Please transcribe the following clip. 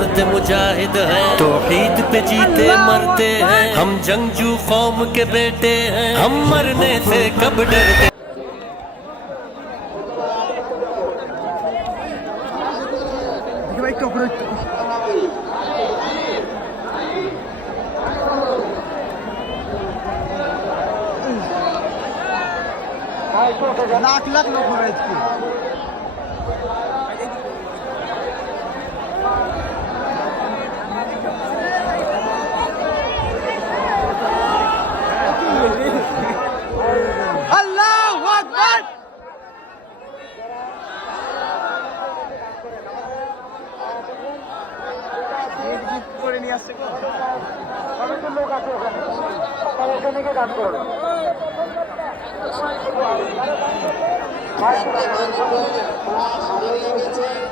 मर्द मुजाहिद हैं, तौहीद पे जीते मरते हैं, हम जंगजू कौम के बेटे हैं, हम मरने से कब डरते। लाख लाख लोग हो रहे हैं। अल्लाहू अकबर। করে নিয়ে আসছে অনেকজন লোক আছে ওখানে, ওখানে গিয়ে গান করো। ভালো লেগেছে।